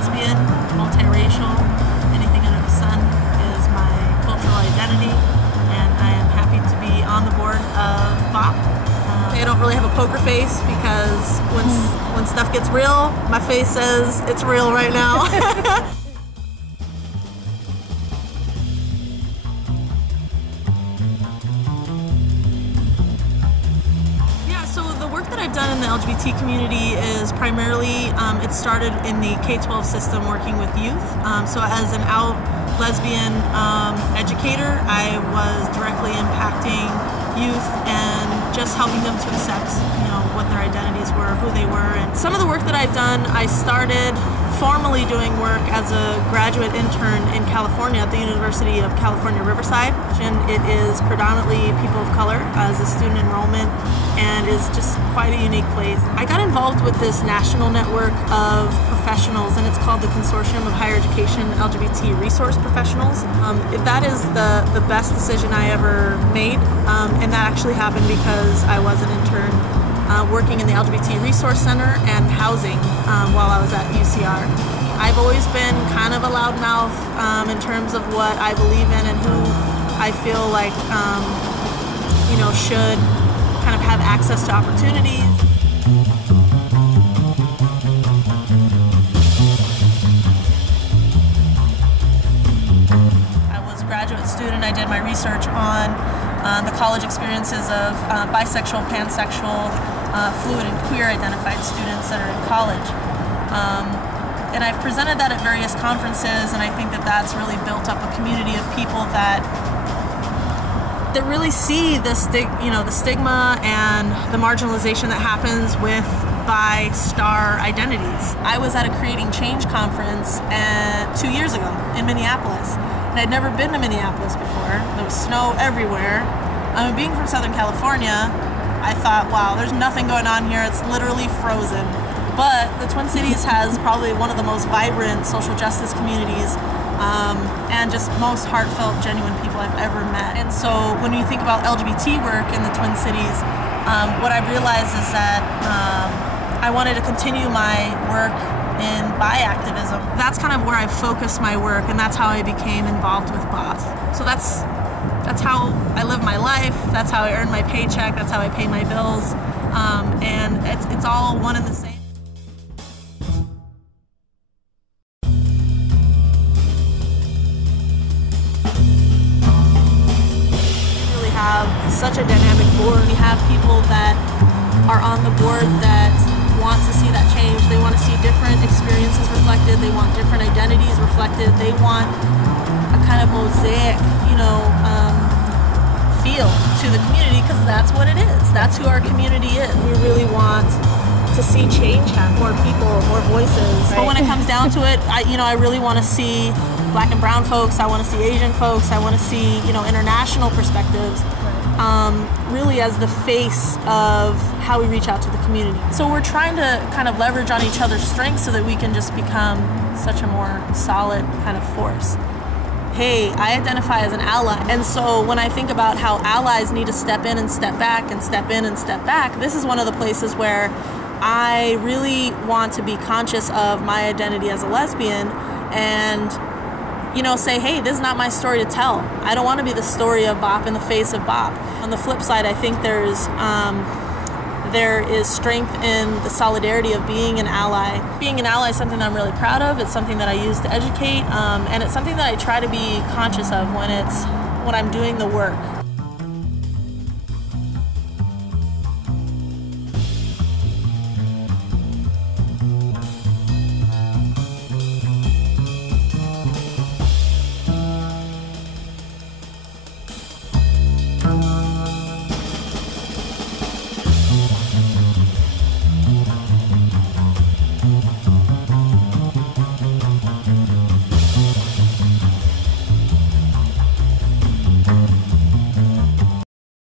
lesbian, multiracial, anything under the sun is my cultural identity, and I am happy to be on the board of BOP. I don't really have a poker face because when stuff gets real, my face says it's real right now. I've done in the LGBT community is primarily, it started in the K-12 system working with youth. So as an out lesbian educator, I was directly impacting youth and just helping them to accept, what their identities were, who they were. And some of the work that I've done, I started formally doing work as a graduate intern in California at the University of California, Riverside. And it is predominantly people of color as a student enrollment and is just quite a unique place. I got involved with this national network of professionals, and it's called the Consortium of Higher Education LGBT Resource Professionals. That is the best decision I ever made, and that actually happened because I was an intern working in the LGBT Resource Center and housing while I was at UCR. I've always been kind of a loudmouth in terms of what I believe in and who I feel like should kind of have access to opportunities. I was a graduate student. I did my research on the college experiences of bisexual, pansexual, fluid and queer identified students that are in college. And I've presented that at various conferences, and I think that that's really built up a community of people that really see the stigma and the marginalization that happens with bi-star identities. I was at a Creating Change conference 2 years ago in Minneapolis, and I'd never been to Minneapolis before. There was snow everywhere. Being from Southern California, I thought, wow, there's nothing going on here. It's literally frozen. But the Twin Cities has probably one of the most vibrant social justice communities and just most heartfelt, genuine people I've ever met. And so when you think about LGBT work in the Twin Cities, what I've realized is that I wanted to continue my work in bi activism. That's kind of where I focused my work, and that's how I became involved with BOPS. So that's how I live my life, that's how I earn my paycheck, that's how I pay my bills, and it's all one and the same. Have such a dynamic board. We have people that are on the board that want to see that change. They want to see different experiences reflected. They want different identities reflected. They want a kind of mosaic, feel to the community, because that's what it is. That's who our community is. We really want to see change happen. More people, more voices. Right. But when it comes down to it, I really want to see Black and brown folks, I want to see Asian folks, I want to see, international perspectives, really as the face of how we reach out to the community. So we're trying to kind of leverage on each other's strengths so that we can just become such a more solid kind of force. Hey, I identify as an ally, and so when I think about how allies need to step in and step back and step in and step back, this is one of the places where I really want to be conscious of my identity as a lesbian and say, hey, this is not my story to tell. I don't want to be the story of BOP in the face of BOP. On the flip side, I think there is strength in the solidarity of being an ally. Being an ally is something that I'm really proud of. It's something that I use to educate, and it's something that I try to be conscious of when I'm doing the work.